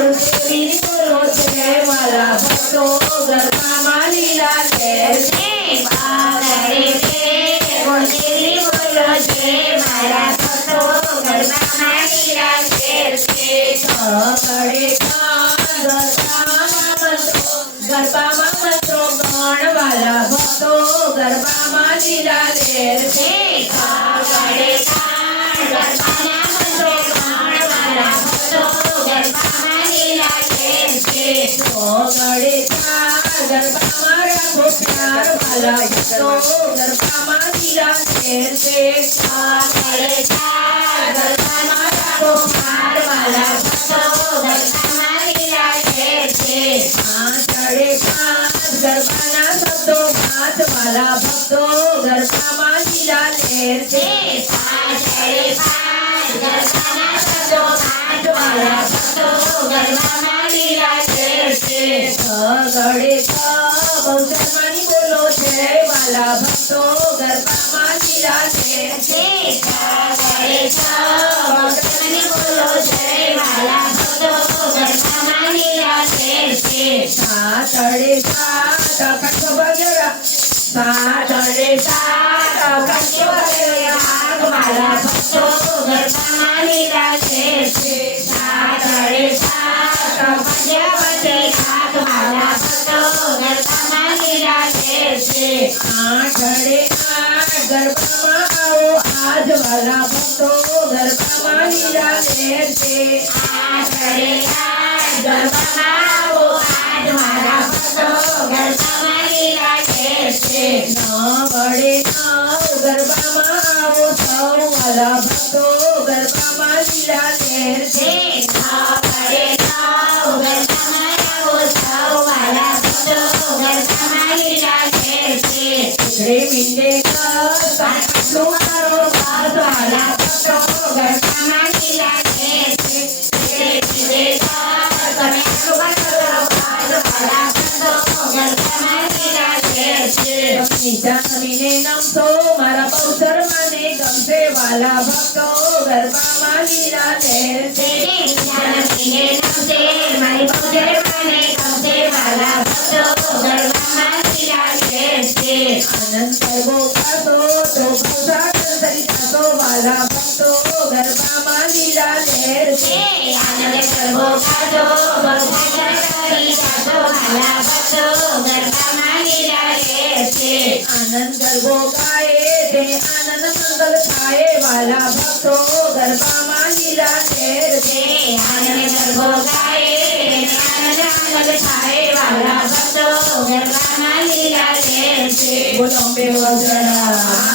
ગુરુદેવી બોલો છે વાલા ભક્તો ગરબામાં લીલા લેર છે પાગડે છે ગુરુદેવી બોલો છે મારા ભક્તો ગરબામાં લીલા લેર છે સગડે ગરબામાં મંત્રો ગણ વાલા ભક્તો ગરબામાં લીલા લેર છે પાગડે ગરબાના મંત્રો ગાણવાલા ભક્તો ગરબામાં લીલા લેર છે સગડે ગરબામાં રાખો પ્યાર વાલા ભક્તો ગરબામાં લીલા લેર છે પાગડે ગરબામાં રાખો પ્યાર વાલા ભક્તો ગરબામાં લીલા લેર છે આંચળે ગરબાના શબ્દો ગાત વાલા ભક્તો ગરબામાં લીલા લેર છે પાછળે ગરબાના શબ્દો ગાંઠવાલા ભક્તો ગરબામાં લીલા લેર છે સગડે બહુચરમાની બોલો છે વાલા ભક્તો ગરબામાં લીલા લેર છે પાછળે ભક્તની બોલો જય વાલા ભક્તો ગરબામાં લીલા લેર છે સાતડે સાતડે વાલા ભક્તો ગરબામાં લીલા લેર છે સાતડે વાલા ભક્તો ગરબામાં લીલા લેર છે આઠડે ગરબામાં આવો આજ વાલા ભક્તો ગરબામાં લીલા લેર છે આઠડે ગરબામાં આવો આજ મારા ભક્તો ગરબામાં લીલા લેર છે નવડે ગરબામાં આવો સૌ વાલા ભક્તો ગરબામાં લીલા લેર છે પાગડે ગરબામાં આવો સૌ વાલા ભક્તો ગરબામાં લીલા લેર છે મીંડે આટલું મારો વાત વાલા ભક્તો ગરબામાં લીલા લેર છે નીચામીને નમતો મારા બહુચરમાને ગમશે વાલા ભક્તો ગરબામાં લીલા લેર છે મારી બહુચરમાને ગમશે વાલા ભક્તો ગરબામાં લીલા લેર છે આનંદ કરવો ગાતો તો ભવસાગર તરી જાતો વાલા ભક્તો ગરબામાં લીલા લેર છે આનંદ કરવો ગાતો ભવસાગર તરી જાતો વાલા ભક્તો ગરબામાં લીલા લેર છે આનંદ ગરબો ગાય તે આનંદ મંગલ થાય વાલા ભક્તો ગરબામાં લીલા લેર છે આનંદ ગરબો ગાય આનંદ મંગલ થાય વાલા ભક્તો ગરબામાં લીલા લેર છે બોલો બે વજણા